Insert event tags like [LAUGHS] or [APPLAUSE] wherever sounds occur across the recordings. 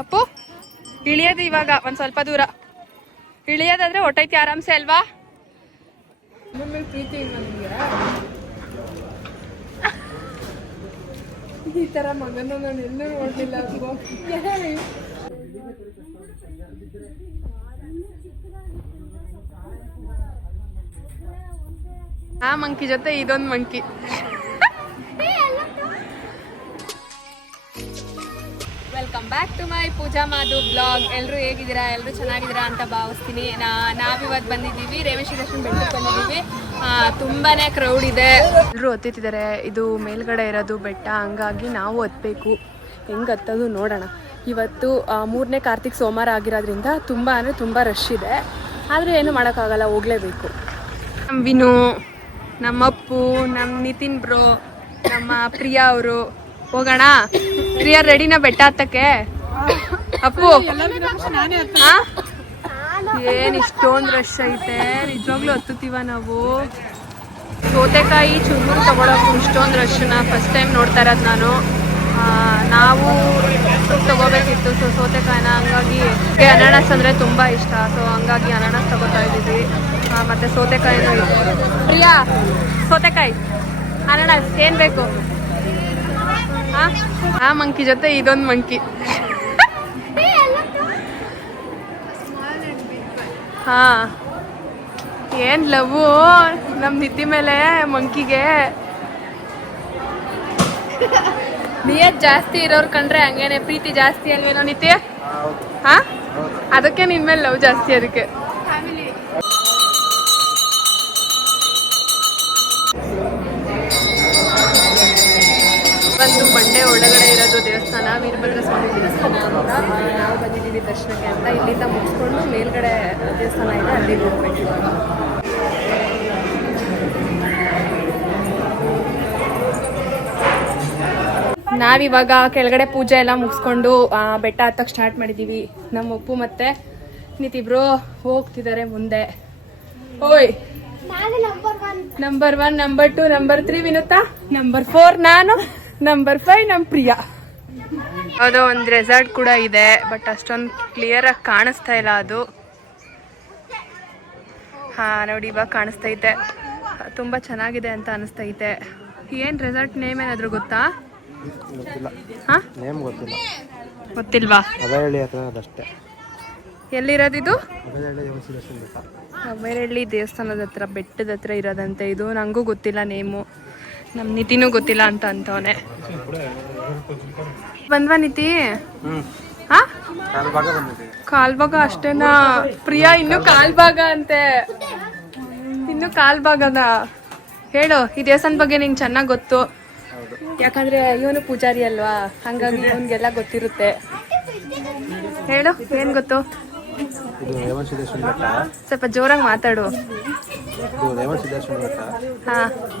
ಅಪ್ಪು ಇಳಿಯೋದು ಇವಾಗ ಒಂದು ಸ್ವಲ್ಪ ದೂರ. ಇಳಿಯೋದಾದ್ರೆ ಹೊಟ್ಟೈತಿ ಆರಾಮ್ಸೆ ಅಲ್ವಾ? ಈ ತರ ಮಗನ ನಾನು ಎಲ್ಲೂ ನೋಡಲಿಲ್ಲ. ಆ ಮಂಕಿ ಜೊತೆ ಇದೊಂದು monkey welcome back to my Pooja Madhu blog ಎಲ್ಲರೂ ಹೇಗಿದ್ದೀರಾ? ಎಲ್ಲರೂ ಚೆನ್ನಾಗಿದ್ದೀರಾ ಅಂತ ಭಾವಿಸ್ತೀನಿ. ನಾ ನಾವಿವತ್ತು ಬಂದಿದ್ದೀವಿ ರೇವಣಸಿದ್ದೇಶ್ವರ ಬೆಟ್ಟಕ್ಕೆ ಬಂದಿದ್ದೀವಿ ತುಂಬಾ ಕ್ರೌಡ್ ಇದೆ. ಎಲ್ಲರೂ ಹತ್ತಿದ್ದಾರೆ ಇದು ಮೇಲ್ಗಡೆ ಇರೋದು ಬೆಟ್ಟ. ಹಂಗಾಗಿ ನಾವು ಹತ್ತಬೇಕು ಹೆಂಗೆ ಹತ್ತೋದು ನೋಡೋಣ. ಇವತ್ತು ಮೂರನೇ ಕಾರ್ತಿಕ್ ಸೋಮವಾರ ಆಗಿರೋದ್ರಿಂದ ತುಂಬ ಅಂದರೆ ತುಂಬ ರಶ್ ಇದೆ. ಆದರೆ ಏನು ಮಾಡೋಕ್ಕಾಗಲ್ಲ, ಹೋಗಲೇಬೇಕು. ನಮ್ಮ ವಿನು, ನಮ್ಮಪ್ಪು ನಮ್ಮ ನಿತಿನ್ ಬ್ರೋ ನಮ್ಮ ಪ್ರಿಯಾ ಅವರು. ಹೋಗೋಣ? ಪ್ರಿಯಾ ರೆಡಿನ ಬೆಟ್ಟ ಹತ್ತಕ್ಕೆ. ಅಪ್ಪು? ಏನ್ ಇಷ್ಟೊಂದು ರಶ್ ಐತೆ. ನಿಜವಾಗ್ಲೂ ಹತ್ತುತ್ತೀವ ನಾವು. ಸೌತೆಕಾಯಿ, ಚುರುಮುರು ತಗೊಳಕ್ಕೂ ಇಷ್ಟೊಂದು ರಶ್ನ ಫಸ್ಟ್ ಟೈಮ್ ನೋಡ್ತಾ ಇರೋದು ನಾನು. ನಾವು ತಗೋಬೇಕಿತ್ತು. ಸೊ ಸೌತೆಕಾಯಿನ ಹಂಗಾಗಿ ಅನಾನಸ್ ಅಂದರೆ ತುಂಬ ಇಷ್ಟ. ಸೊ ಹಂಗಾಗಿ ಅನಾನಸ್ ತಗೋತಾ ಇದೀವಿ ಮತ್ತೆ ಸೌತೆಕಾಯಿನೂ ಪ್ರಿಯಾ, ಸೌತೆಕಾಯಿ, ಅನಾನಸ್ ಏನು ಬೇಕು? ಆ? ಮಂಕಿ ಜೊತೆ ಇದೊಂದು ಮಂಕಿ ಹಾ. ಏನ್ ಲವ್ ನಮ್ ನಿದ್ದಿ ಮೇಲೆ ಮಂಕಿಗೆ ನಿಯತ್ ಜಾಸ್ತಿ ಇರೋರ್ ಕಂಡ್ರೆ ಹಂಗೇನೆ ಪ್ರೀತಿ ಜಾಸ್ತಿ ಅಲ್ವೇನೋ ನಿತ್ಯ? ಹಾ ಅದಕ್ಕೆ ನಿನ್ ಮೇಲೆ ಲವ್ ಜಾಸ್ತಿ ಅದಕ್ಕೆ. ಇರೋದು ದೇವಸ್ಥಾನ, ವೀರಭದ್ರ ಸ್ವಾಮಿ ದೇವಸ್ಥಾನ ಅಂತ ನಾವು ಬಂದಿದ್ದೀವಿ ದರ್ಶನಕ್ಕೆ ಅಂತ. ಇಲ್ಲಿಂದ ಮುಗಿಸ್ಕೊಂಡು ಮೇಲ್ಗಡೆ ದೇವಸ್ಥಾನ ಇದೆ ಅಲ್ಲಿಗೆ ಹೋಗ್ಬೇಕು. ನಾವಿವಾಗ ಕೆಳಗಡೆ ಪೂಜೆ ಎಲ್ಲ ಮುಗಿಸ್ಕೊಂಡು ಬೆಟ್ಟ ಹತ್ತಕ್ಕೆ ಸ್ಟಾರ್ಟ್ ಮಾಡಿದ್ದೀವಿ ನಮ್ಮ ಉಪ್ಪು ಮತ್ತೆ ನಿತಿಬ್ರು ಹೋಗ್ತಿದ್ದಾರೆ ಮುಂದೆ. ಓಯ್! Number one number two number three Vinutha? Number four ನಾನು ನಂಬರ್ ಫೈವ್ ನಮ್ಮ ಪ್ರಿಯಾ. ಯಾವುದೋ ಒಂದು ರೆಸಾರ್ಟ್ ಕೂಡ ಇದೆ ಬಟ್ ಅಷ್ಟೊಂದು ಕ್ಲಿಯರ್ ಆಗಿ ಕಾಣಿಸ್ತಾ ಇಲ್ಲ ಅದು. ಹಾ ನೋಡಿ ಇವಾಗ ಕಾಣಿಸ್ತೈತೆ ತುಂಬಾ ಚೆನ್ನಾಗಿದೆ ಅಂತ ಅನಿಸ್ತೈತೆ ಏನ್ ರೆಸಾರ್ಟ್ ನೇಮ್ ಏನಾದರೂ ಗೊತ್ತಾ? ಹಾಂ ಹಾ? ನೇಮ್ ಗೊತ್ತಿಲ್ಲ. ಗೊತ್ತಿಲ್ವಾ? ಅದಷ್ಟೇ ಎಲ್ಲಿರೋದಿದು ಬೆಟ್ಟ. ದೇವಸ್ಥಾನದ ಹತ್ರ ಬೆಟ್ಟದ ಹತ್ರ ಇರೋದಂತೆ ಇದು. ನನಗೂ ಗೊತ್ತಿಲ್ಲ ನೇಮು ನಮ್ಮ ನಿತಿನೂ ಗೊತ್ತಿಲ್ಲ ಅಂತ ಅಂತವನೆ. ಬಂದ್ವಾ ನಿತಿ ಹ್ಞೂ ಹಾ ಕಾಲು ಭಾಗ ಬಂದಿದ್ದೀವಿ ಕಾಲ್ ಭಾಗ ಅಷ್ಟೇನಾ? ಪ್ರಿಯಾ ಇನ್ನು ಕಾಲ್ ಭಾಗ ಅಂತೆ. ಇನ್ನು ಕಾಲ್ ಭಾಗನ ಹೇಳು ಈ ದೇವಸ್ಥಾನ ಬಗ್ಗೆ ನಿಂಗೆ ಚೆನ್ನಾಗಿ ಗೊತ್ತು. ಯಾಕಂದ್ರೆ ಇವನು ಪೂಜಾರಿ ಅಲ್ವಾ? ಹಂಗಾಗಿ ಇವನ್ಗೆಲ್ಲ ಗೊತ್ತಿರುತ್ತೆ. ಹೇಳು ಏನ್ ಗೊತ್ತು? ಇದು ರೇವಣಸಿದ್ದೇಶ್ವರ ಬೆಟ್ಟ ಸ್ವಲ್ಪ ಜೋರಾಗಿ ಮಾತಾಡು. ಇದು ರೇವಣಸಿದ್ದೇಶ್ವರ ಬೆಟ್ಟ ಹಾ.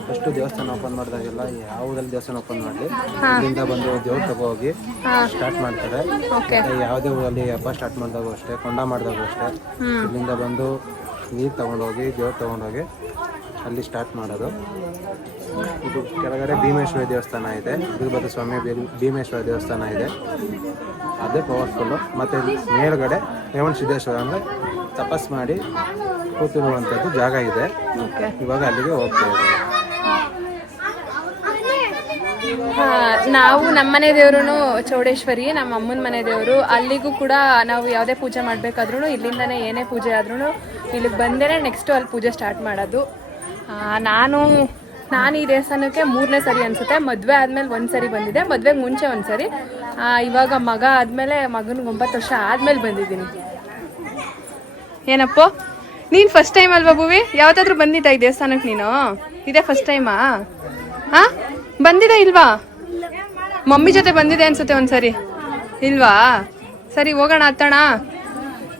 ಫಸ್ಟು ದೇವಸ್ಥಾನ ಓಪನ್ ಮಾಡಿದಾಗೆಲ್ಲ ಯಾವುದ್ರಲ್ಲಿ ದೇವಸ್ಥಾನ ಓಪನ್ ಮಾಡಲಿ. ಹಾ. ಇಲ್ಲಿಂದ ಬಂದು ದೇವ್ರ ತಗೋ ಹೋಗಿ ಹಾ. ಸ್ಟಾರ್ಟ್ ಮಾಡ್ತಾರೆ. ಓಕೆ. ಮತ್ತೆ ಯಾವುದೇ ಊರಲ್ಲಿ ಹಬ್ಬ ಸ್ಟಾರ್ಟ್ ಮಾಡಿದಾಗೂ ಅಷ್ಟೇ ಕೊಂಡ ಮಾಡಿದಾಗೂ ಅಷ್ಟೇ. ಹ್ಮ್. ಇಲ್ಲಿಂದ ಬಂದು ನೀರು ತಗೊಂಡೋಗಿ ದೇವ್ರು ತಗೊಂಡೋಗಿ ಅಲ್ಲಿ ಸ್ಟಾರ್ಟ್ ಮಾಡೋದು. ಇದು ಕೆಳಗಡೆ ಭೀಮೇಶ್ವರ ದೇವಸ್ಥಾನ ಇದೆ. ವೀರಭದ್ರ ಸ್ವಾಮಿ ಭೀಮೇಶ್ವರ ದೇವಸ್ಥಾನ ಇದೆ. ಅದೇ ಪವರ್ಫುಲ್ಲು ಮತ್ತು ಮೇಲುಗಡೆ ರೇವಣ ಸಿದ್ದೇಶ್ವರ ಅಂದರೆ ತಪಸ್ ಮಾಡಿ ಕೂತಿರುವಂಥದ್ದು ಜಾಗ ಇದೆ. ಓಕೆ. ಇವಾಗ ಅಲ್ಲಿಗೆ ಹೋಗ್ತಾ ಇದ್ದೀವಿ. ನಾವು ನಮ್ಮ ಮನೆ ದೇವ್ರು ಚೌಡೇಶ್ವರಿ ನಮ್ಮ ಅಮ್ಮನ ಮನೆ ದೇವರು. ಅಲ್ಲಿಗೂ ಕೂಡ ನಾವು ಯಾವುದೇ ಪೂಜೆ ಮಾಡಬೇಕಾದ್ರೂ ಇಲ್ಲಿಂದನೇ ಏನೇ ಪೂಜೆ ಆದ್ರೂ ಇಲ್ಲಿಗೆ ಬಂದೇನೆ ನೆಕ್ಸ್ಟು ಅಲ್ಲಿ ಪೂಜೆ ಸ್ಟಾರ್ಟ್ ಮಾಡೋದು. ನಾನು ನಾನು ಈ ದೇವಸ್ಥಾನಕ್ಕೆ ಮೂರನೇ ಸರಿ ಅನ್ಸುತ್ತೆ. ಮದುವೆ ಆದಮೇಲೆ ಒಂದು ಸರಿ ಬಂದಿದೆ. ಮದುವೆಗೆ ಮುಂಚೆ ಒಂದು ಸರಿ. ಇವಾಗ ಮಗ ಆದಮೇಲೆ ಮಗನಿಗೆ ಒಂಬತ್ತು ವರ್ಷ ಆದಮೇಲೆ ಬಂದಿದ್ದೀನಿ. ಏನಪ್ಪ? ನೀನು ಫಸ್ಟ್ ಟೈಮ್ ಅಲ್ವಾ ಭೂವಿ? ಯಾವತ್ತಾದ್ರೂ ಬಂದಿದ್ದ ಈ ದೇವಸ್ಥಾನಕ್ಕೆ ನೀನು? ಇದೇ ಫಸ್ಟ್ ಟೈಮಾ ಹಾ ಬಂದಿದೆ ಇಲ್ವಾ? ಮಮ್ಮಿ ಜೊತೆ ಬಂದಿದೆ ಅನ್ಸುತ್ತೆ ಒಂದ್ಸರಿ ಇಲ್ವಾ? ಸರಿ ಹೋಗೋಣ ಹತ್ತೋಣ.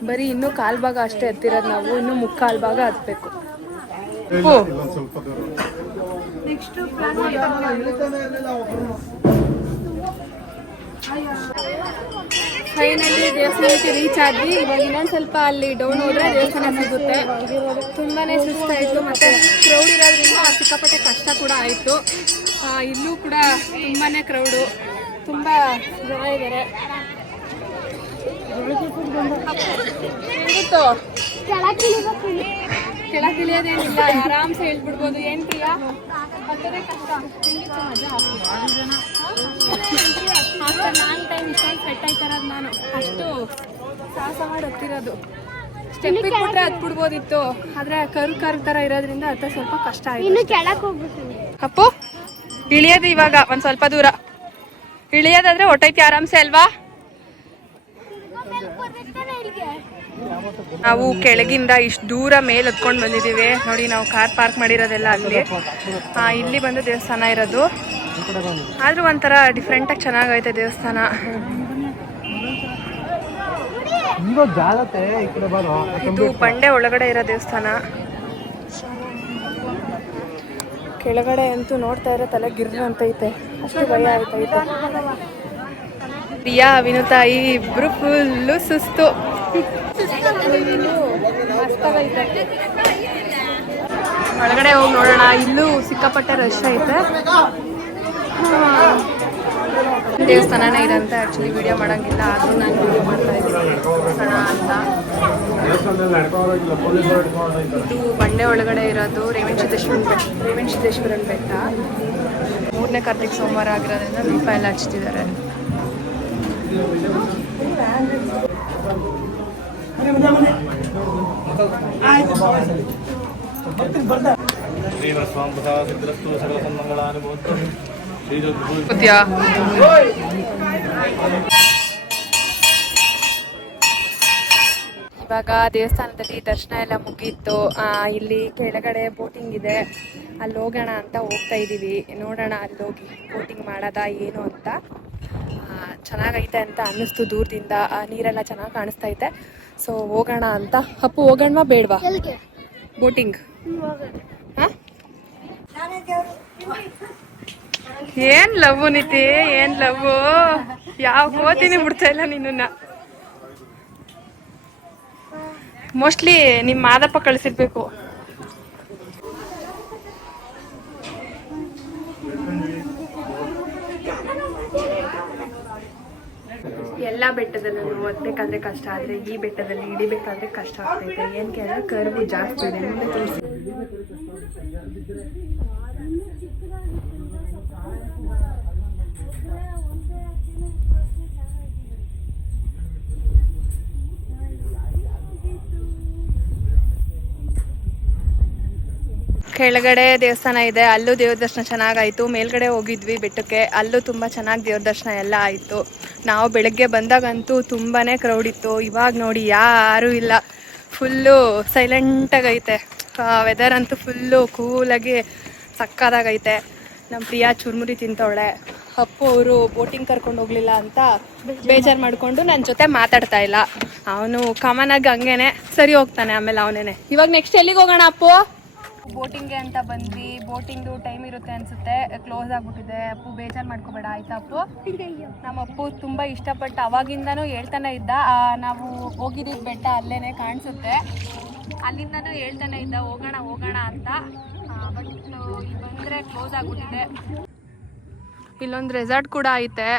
ಬರೀ ಇನ್ನೂ ಕಾಲ್ ಭಾಗ ಅಷ್ಟೇ ಹತ್ತಿರೋದು ನಾವು. ಇನ್ನೂ ಮುಕ್ಕಾಲ್ ಭಾಗ ಹತ್ಬೇಕು ಓ ಫೈನಲಿ ದೇವಸ್ಥಾನಕ್ಕೆ ರೀಚ್ ಆದ್ವಿ. ಇವಾಗ ಇನ್ನೊಂದು ಸ್ವಲ್ಪ ಅಲ್ಲಿ ಡೌನ್ ಹೋದ್ರೆ ದೇವಸ್ಥಾನ ಸಿಗುತ್ತೆ. ತುಂಬಾನೇ ಸುಸ್ತಾಯಿತು ಮತ್ತೆ ಕ್ರೌಡ್ ಇರೋದ್ರಿಂದ ಸಿಕ್ಕಾಪಟ್ಟೆ ಕಷ್ಟ ಕೂಡ ಆಯಿತು. ಇಲ್ಲೂ ಕೂಡ ತುಂಬಾನೇ ಕ್ರೌಡು ತುಂಬ ಜನ ಇದ್ದಾರೆ ಹೆಂಗಿತ್ತು? ಕೆಳಗೆ ಇಳಿಯೋದೇನಿಲ್ಲ ಆರಾಮ್ಸೆ ಹೇಳ್ಬಿಡ್ಬೋದು. ಏನ್ ಪ್ರಿಯಾ? ಹತ್ತದೇ ಕಷ್ಟ. ಹೆಂಗಿತ್ತು ಮಜಾ ಆಫ್ಟರ್ ನಾಲ್ಕು ಟೈಮ್ ಇಷ್ಟೊಂದು ಸೆಟ್ ಆಯ್ತಾರದು ನಾನು. ಅಷ್ಟು ಸಾಹಸ ಮಾಡಿ ಹತ್ತಿರೋದು ಸ್ಟೆಪ್ಪಿಗೆ ಬಿಟ್ರೆ ಹತ್ಬಿಡ್ಬೋದಿತ್ತು. ಆದ್ರೆ ಕರು ಕರು ತರ ಇರೋದ್ರಿಂದ ಹತ್ತ ಸ್ವಲ್ಪ ಕಷ್ಟ ಆಯ್ತು ಕೆಳಕ್ ಅಪ್ಪು ಇಳಿಯೋದು ಇವಾಗ ಒಂದ್ ಸ್ವಲ್ಪ ದೂರ. ಇಳಿಯೋದಾದ್ರೆ ಹೊಟ್ಟೈತಿ ಆರಾಮ್ಸೆ ಅಲ್ವಾ? ನಾವು ಕೆಳಗಿಂದ ಇಷ್ಟು ದೂರ ಮೇಲೆ ಹತ್ಕೊಂಡು ಬಂದಿದ್ದೀವಿ ನೋಡಿ ನಾವು ಕಾರ್ ಪಾರ್ಕ್ ಮಾಡಿರೋದೆಲ್ಲ ಅಲ್ಲಿ. ಆ, ಇಲ್ಲಿ ಬಂದು ದೇವಸ್ಥಾನ ಇರೋದು. ಆದ್ರೂ ಒಂಥರ ಡಿಫ್ರೆಂಟಾಗಿ ಚೆನ್ನಾಗೈತೆ ದೇವಸ್ಥಾನ. ಇದು ಬಂಡೆ ಒಳಗಡೆ ಇರೋ ದೇವಸ್ಥಾನ. ಕೆಳಗಡೆ ಅಂತೂ ನೋಡ್ತಾ ಇರೋ ತಲೆ ಗಿರ್ರು ಅಂತ ಐತೆ ಅಷ್ಟು ಭಯ ಆಯ್ತೈತೆ. ಪ್ರಿಯಾ ವಿನುತಾ ಈ ಇಬ್ರು ಫುಲ್ಲು ಸುಸ್ತು. ಒಳಗಡೆ ಹೋಗಿ ನೋಡೋಣ. ಇಲ್ಲೂ ಸಿಕ್ಕಾಪಟ್ಟೆ ರಶ್ ಐತೆ. ದೇವಸ್ಥಾನನೇ ಇದೆ ಅಂತ ಆ್ಯಕ್ಚುಲಿ ವಿಡಿಯೋ ಮಾಡೋಂಗಿಲ್ಲ. ಆದರೂ ನಾನು ವಿಡಿಯೋ ಮಾಡ್ತಾ ಇದ್ದೀನಿ. ಅಂತ. ಇದು ಬಂಡೆ ಒಳಗಡೆ ಇರೋದು ರೇವಣ್ ಸಿದ್ದೇಶ್ವರನ್ ಬೆಟ್ಟ ರೇವಣ ಸಿದ್ದೇಶ್ವರನ್ ಬೆಟ್ಟ. ಮೂರನೇ ಕಾರ್ತಿಕ್ ಸೋಮವಾರ ಆಗಿರೋದ್ರಿಂದ ದೀಪ ಎಲ್ಲ ಹಚ್ತಿದ್ದಾರೆ ಇವಾಗ ದೇವಸ್ಥಾನದಲ್ಲಿ ದರ್ಶನ ಎಲ್ಲ ಮುಗೀತು. ಆ, ಇಲ್ಲಿ ಕೆಳಗಡೆ ಬೋಟಿಂಗ್ ಇದೆ. ಅಲ್ಲಿ ಹೋಗೋಣ ಅಂತ ಹೋಗ್ತಾ ಇದ್ದೀವಿ ನೋಡೋಣ ಅಲ್ಲಿ ಹೋಗಿ ಬೋಟಿಂಗ್ ಮಾಡೋದಾ ಏನು ಅಂತ. ಆ, ಚೆನ್ನಾಗೈತೆ ಅಂತ ಅನ್ನಿಸ್ತು ದೂರದಿಂದ. ಆ, ನೀರೆಲ್ಲ ಚೆನ್ನಾಗಿ ಕಾಣಿಸ್ತಾ ಐತೆ ಸೊ ಹೋಗೋಣ ಅಂತ. ಅಪ್ಪು ಹೋಗೋಣವಾ ಬೇಡವಾ? ಬೋಟಿಂಗ್. ಏನ್ ಲವ್ ನಿತಿ? ಏನ್ ಲವ್ ಯಾವ ಓದಿನಿ ಬಿಡ್ತಾ ಇಲ್ಲ ನಿನ್ನ ಮೋಸ್ಟ್ಲಿ ನಿಮ್ ಮಾದಪ್ಪ ಕಳಿಸಿರ್ಬೇಕು. ಎಲ್ಲ ಬೆಟ್ಟದಲ್ಲೂ ಓದ್ಬೇಕಾದ್ರೆ ಕಷ್ಟ ಆದ್ರೆ ಈ ಬೆಟ್ಟದಲ್ಲಿ ಇಳಿಬೇಕಾದ್ರೆ ಕಷ್ಟ ಆಗ್ತೈತೆ. ಏನ್ ಕೇಳಿದ್ರೆ ಕರ್ವು ಜಾಸ್ತಿ ಇದೆ. ಮುಂದೆ ತೋರಿಸಿ ಕೆಳಗಡೆ ದೇವಸ್ಥಾನ ಇದೆ, ಅಲ್ಲೂ ದೇವ್ರ ದರ್ಶನ ಚೆನ್ನಾಗಾಯ್ತು. ಮೇಲ್ಗಡೆ ಹೋಗಿದ್ವಿ ಬೆಟ್ಟಕ್ಕೆ, ಅಲ್ಲೂ ತುಂಬ ಚೆನ್ನಾಗಿ ದೇವ್ರ ದರ್ಶನ ಎಲ್ಲ ಆಯಿತು. ನಾವು ಬೆಳಗ್ಗೆ ಬಂದಾಗಂತೂ ತುಂಬಾ ಕ್ರೌಡ್ ಇತ್ತು. ಇವಾಗ ನೋಡಿ ಯಾರೂ ಇಲ್ಲ. ಫುಲ್ಲು ಸೈಲೆಂಟಾಗೈತೆ ವೆದರ್ ಅಂತೂ ಫುಲ್ಲು ಕೂಲಾಗಿ ಸಕ್ಕದಾಗೈತೆ ನಮ್ಮ ಪ್ರಿಯಾ ಚುರ್ಮುರಿ ತಿಂತವಳೆ. ಅಪ್ಪು ಅವರು ಬೋಟಿಂಗ್ ಕರ್ಕೊಂಡು ಹೋಗ್ಲಿಲ್ಲ ಅಂತ ಬೇಜಾರು ಮಾಡಿಕೊಂಡು ನನ್ನ ಜೊತೆ ಮಾತಾಡ್ತಾ ಇಲ್ಲ. ಅವನು ಕಾಮನ್ ಆಗಿ ಹಂಗೇನೆ. ಸರಿ ಹೋಗ್ತಾನೆ ಆಮೇಲೆ ಅವನೇನೆ. ಇವಾಗ ನೆಕ್ಸ್ಟ್ ಎಲ್ಲಿಗೆ ಹೋಗೋಣ ಅಪ್ಪು? ಬೋಟಿಂಗ್ಗೆ ಅಂತ ಬಂದ್ವಿ. ಬೋಟಿಂಗ್ದು ಟೈಮ್ ಇರುತ್ತೆ ಅನ್ಸುತ್ತೆ. ಕ್ಲೋಸ್ ಆಗ್ಬಿಟ್ಟಿದೆ. ಅಪ್ಪು ಬೇಜಾರು ಮಾಡ್ಕೋಬೇಡ, ಆಯ್ತಾ ಅಪ್ಪು? ನಮ್ಮ ಅಪ್ಪು ತುಂಬ ಇಷ್ಟಪಟ್ಟು ಅವಾಗಿಂದನೂ ಹೇಳ್ತಾನೆ ಇದ್ದ. ನಾವು ಹೋಗಿದ್ದಿದ್ದು ಬೆಟ್ಟ ಅಲ್ಲೇ ಕಾಣಿಸುತ್ತೆ. ಅಲ್ಲಿಂದನೂ ಹೇಳ್ತಾನೆ ಇದ್ದ, ಹೋಗೋಣ ಹೋಗೋಣ ಅಂತ. ಬಟ್ ಬಂದರೆ ಕ್ಲೋಸ್ ಆಗ್ಬಿಟ್ಟಿದೆ. ಇಲ್ಲೊಂದು ರೆಸಾರ್ಟ್ ಕೂಡ ಐತೆ.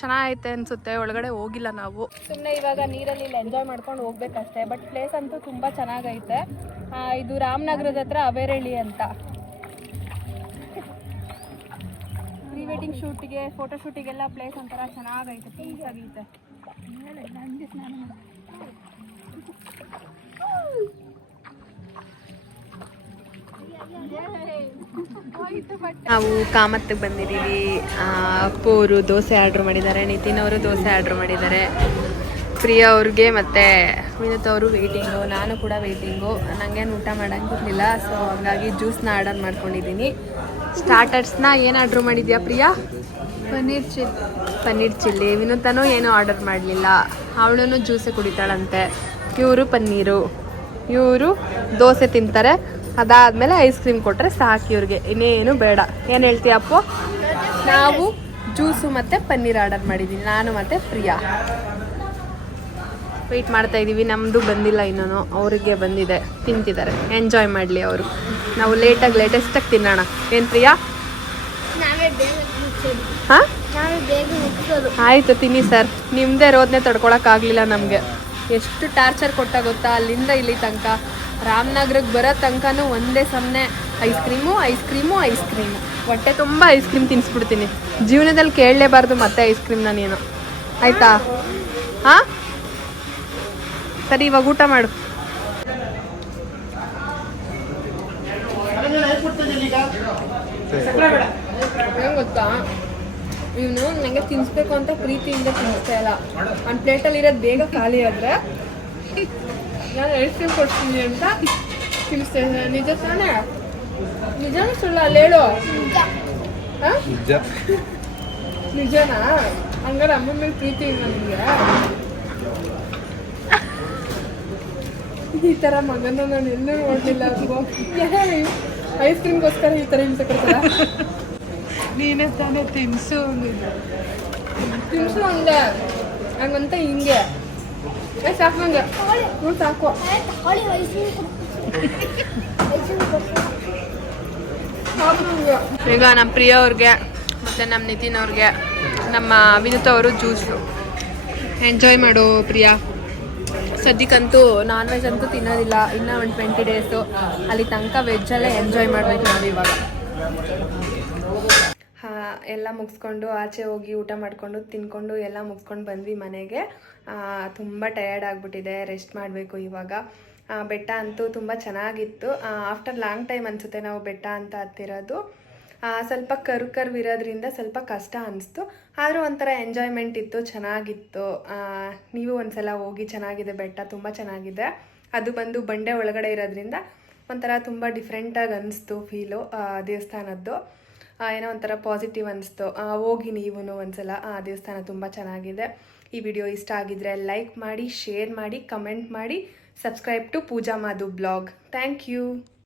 ಚೆನ್ನಾಗೈತೆ ಅನ್ಸುತ್ತೆ, ಒಳಗಡೆ ಹೋಗಿಲ್ಲ ನಾವು. ಸುಮ್ಮನೆ ಇವಾಗ ನೀರಲ್ಲಿ ಇಲ್ಲಿ ಎಂಜಾಯ್ ಮಾಡ್ಕೊಂಡು ಹೋಗ್ಬೇಕಷ್ಟೇ ಬಟ್ ಪ್ಲೇಸ್ ಅಂತೂ ತುಂಬ ಚೆನ್ನಾಗೈತೆ. ಇದು ರಾಮನಗರದ ಹತ್ರ ಅವೇರಳ್ಳಿ ಅಂತ. ಪ್ರೀ ವೆಡ್ಡಿಂಗ್ ಶೂಟಿಗೆ ಫೋಟೋ ಶೂಟಿಗೆಲ್ಲ ಪ್ಲೇಸ್ ಒಂಥರ ಚೆನ್ನಾಗೈತೆ ಪೀಸ್ ಆಗೈತೆ ನಾವು ಕಾಮತ್ತಿಗೆ ಬಂದಿದ್ದೀವಿ. ಅಪ್ಪವರು ಅಪ್ಪು ಅವರು ದೋಸೆ ಆರ್ಡ್ರ್ ಮಾಡಿದ್ದಾರೆ ನಿತಿನ್ ಅವರು ದೋಸೆ ಆರ್ಡ್ರ್ ಮಾಡಿದ್ದಾರೆ. ಪ್ರಿಯಾ ಅವ್ರಿಗೆ ಮತ್ತು ವಿನೋತ್ ಅವರು ವೆಯ್ಟಿಂಗು ನಾನು ಕೂಡ ವೇಯ್ಟಿಂಗು ನನಗೇನು ಊಟ ಮಾಡೋಂಗಿರ್ಲಿಲ್ಲ ಸೊ ಹಂಗಾಗಿ ಜ್ಯೂಸ್ನ ಆರ್ಡರ್ ಮಾಡ್ಕೊಂಡಿದ್ದೀನಿ. ಸ್ಟಾರ್ಟರ್ಸ್ನ ಏನು ಆರ್ಡ್ರ್ ಮಾಡಿದ್ಯಾ ಪ್ರಿಯಾ? ಪನ್ನೀರ್ ಚಿಲ್ಲಿ. ಪನ್ನೀರ್ ಚಿಲ್ಲಿ. ವಿನೂತನೂ ಏನೂ ಆರ್ಡರ್ ಮಾಡಲಿಲ್ಲ. ಅವಳು ಜ್ಯೂಸೇ ಕುಡಿತಾಳಂತೆ. ಇವರು ಪನ್ನೀರು. ಇವರು ದೋಸೆ ತಿಂತಾರೆ. ಅದಾದಮೇಲೆ ಐಸ್ ಕ್ರೀಮ್ ಕೊಟ್ಟರೆ ಸಾಕು ಇವ್ರಿಗೆ. ಇನ್ನೇನು ಬೇಡ. ಏನು ಹೇಳ್ತೀಯ ಅಪ್ಪು? ನಾವು ಜ್ಯೂಸು ಮತ್ತು ಪನ್ನೀರ್ ಆರ್ಡರ್ ಮಾಡಿದ್ದೀನಿ ನಾನು ಮತ್ತು ಪ್ರಿಯಾ. ವೆಯ್ಟ್ ಮಾಡ್ತಾ ಇದೀವಿ. ನಮ್ಮದು ಬಂದಿಲ್ಲ ಇನ್ನೂ ಅವರಿಗೆ ಬಂದಿದೆ. ತಿಂತಿದ್ದಾರೆ. ಎಂಜಾಯ್ ಮಾಡಲಿ ಅವರು. ನಾವು ಲೇಟಾಗಿ ಲೇಟೆಸ್ಟಾಗಿ ತಿನ್ನೋಣ. ಏನು ಪ್ರಿಯಾ? ನಾವೇ ಬೇಗ ಮುಗಿಸೋದು ಹಾಂ? ಆಯಿತು ತಿನ್ನಿ ಸರ್ ನಿಮ್ಮದೇ ರೋದನೆ ತಡ್ಕೊಳಕ್ಕಾಗಲಿಲ್ಲ ನಮಗೆ. ಎಷ್ಟು ಟಾರ್ಚರ್ ಕೊಟ್ಟ ಗೊತ್ತಾ? ಅಲ್ಲಿಂದ ಇಲ್ಲಿ ತನಕ. ರಾಮನಗರಕ್ಕೆ ಬರೋ ತನಕನೂ ಒಂದೇ ಸಮನೆ ice cream ice cream ice cream ಹೊಟ್ಟೆ ತುಂಬ ಐಸ್ ಕ್ರೀಮ್ ತಿನ್ನಿಸ್ಬಿಡ್ತೀನಿ ಜೀವನದಲ್ಲಿ ಕೇಳಲೇಬಾರ್ದು ಮತ್ತೆ ಐಸ್ ಕ್ರೀಮ್ನ ನೀನು. ಆಯಿತಾ? ಹಾಂ? ಸರಿ, ಇವಾಗ ಊಟ ಮಾಡು. ಗೊತ್ತಾ? ಇವನು ನನಗೆ ತಿನ್ಸ್ಬೇಕು ಅಂತ ಪ್ರೀತಿಯಿಂದ ತಿನ್ನಿಸ್ತಾ ಇಲ್ಲ. ಒಂದು ಪ್ಲೇಟಲ್ಲಿ ಇರೋದು ಬೇಗ ಖಾಲಿ ಆದರೆ ನಾನು ಐಸ್ ಕ್ರೀಮ್ ಕೊಡ್ತೀನಿ ಅಂತ ಇದ್ದೆ ನಿಜ ತಾನೇ? ನಿಜನೂ ಸುಳ್ಳ ಅಲ್ಲಿ ಹೇಳು ಹಾ? ನಿಜ. ನಿಜನಾ? ಹಂಗಾರೆ ಅಮ್ಮನ ಮೇಲೆ ಪ್ರೀತಿ ಇಲ್ಲ ನಿಮಗೆ ಈ ಥರ ಮಗನ ನಾನು ಎಲ್ಲೂ ನೋಡಲಿಲ್ಲ ಐಸ್ ಕ್ರೀಮ್ಗೋಸ್ಕರ [LAUGHS] ಈ ಥರ ಹಿಂಸೆ ಕೊಡ್ತಾರ? ನೀನೇ ತಾನೇ ತಿನ್ಸು ತಿನ್ಸು ಹಂಗ ಹಂಗಂತ ಹಿಂಗೆ. ಸಾಕು ನಂಗೆ? ಹ್ಞೂ ಸಾಕು. ಈಗ ನಮ್ಮ ಪ್ರಿಯ ಅವ್ರಿಗೆ ಮತ್ತು ನಮ್ಮ ನಿತಿನ್ ಅವ್ರಿಗೆ ನಮ್ಮ ವಿನೂತ ಅವರು ಜ್ಯೂಸು ಎಂಜಾಯ್ ಮಾಡು ಪ್ರಿಯಾ. ಸದ್ಯಕ್ಕಂತೂ ನಾನ್ ವೆಜ್ ಅಂತೂ ತಿನ್ನೋದಿಲ್ಲ. ಇನ್ನೂ ಒಂದು ಟ್ವೆಂಟಿ ಡೇಸು ಅಲ್ಲಿ ತನಕ ವೆಜ್ಜಲ್ಲೇ ಎಂಜಾಯ್ ಮಾಡ್ಬೇಕು ನಾವು ಇವಾಗ ಎಲ್ಲ ಮುಗಿಸ್ಕೊಂಡು ಆಚೆ ಹೋಗಿ ಊಟ ಮಾಡಿಕೊಂಡು ತಿನ್ಕೊಂಡು ಎಲ್ಲ ಮುಗಿಸ್ಕೊಂಡು ಬಂದ್ವಿ ಮನೆಗೆ. ತುಂಬ ಟಯರ್ಡ್ ಆಗಿಬಿಟ್ಟಿದೆ ರೆಸ್ಟ್ ಮಾಡಬೇಕು ಇವಾಗ. ಬೆಟ್ಟ ಅಂತೂ ತುಂಬ ಚೆನ್ನಾಗಿತ್ತು. ಆಫ್ಟರ್ ಲಾಂಗ್ ಟೈಮ್ ಅನಿಸುತ್ತೆ ನಾವು ಬೆಟ್ಟ ಅಂತ ಹತ್ತಿರೋದು. ಸ್ವಲ್ಪ ಕರು ಕರ್ವ್ ಇರೋದ್ರಿಂದ ಸ್ವಲ್ಪ ಕಷ್ಟ ಅನಿಸ್ತು. ಆದರೂ ಒಂಥರ ಎಂಜಾಯ್ಮೆಂಟ್ ಇತ್ತು, ಚೆನ್ನಾಗಿತ್ತು. ನೀವು ಒಂದ್ಸಲ ಹೋಗಿ ಚೆನ್ನಾಗಿದೆ ಬೆಟ್ಟ, ತುಂಬ ಚೆನ್ನಾಗಿದೆ. ಅದು ಬಂದು ಬಂಡೆ ಒಳಗಡೆ ಇರೋದ್ರಿಂದ ಒಂಥರ ತುಂಬ ಡಿಫ್ರೆಂಟಾಗಿ ಅನಿಸ್ತು ಫೀಲು ದೇವಸ್ಥಾನದ್ದು. ಏನೋ ಒಂಥರ ಪಾಸಿಟಿವ್ ಅನಿಸ್ತು. ಹೋಗಿ ನೀವು ಒಂದ್ಸಲ ಆ ದೇವಸ್ಥಾನ ತುಂಬ ಚೆನ್ನಾಗಿದೆ. ಈ ವಿಡಿಯೋ ಇಷ್ಟ ಆಗಿದ್ರೆ ಲೈಕ್ ಮಾಡಿ ಶೇರ್ ಮಾಡಿ ಕಮೆಂಟ್ ಮಾಡಿ subscribe to Pooja Madhu blog thank you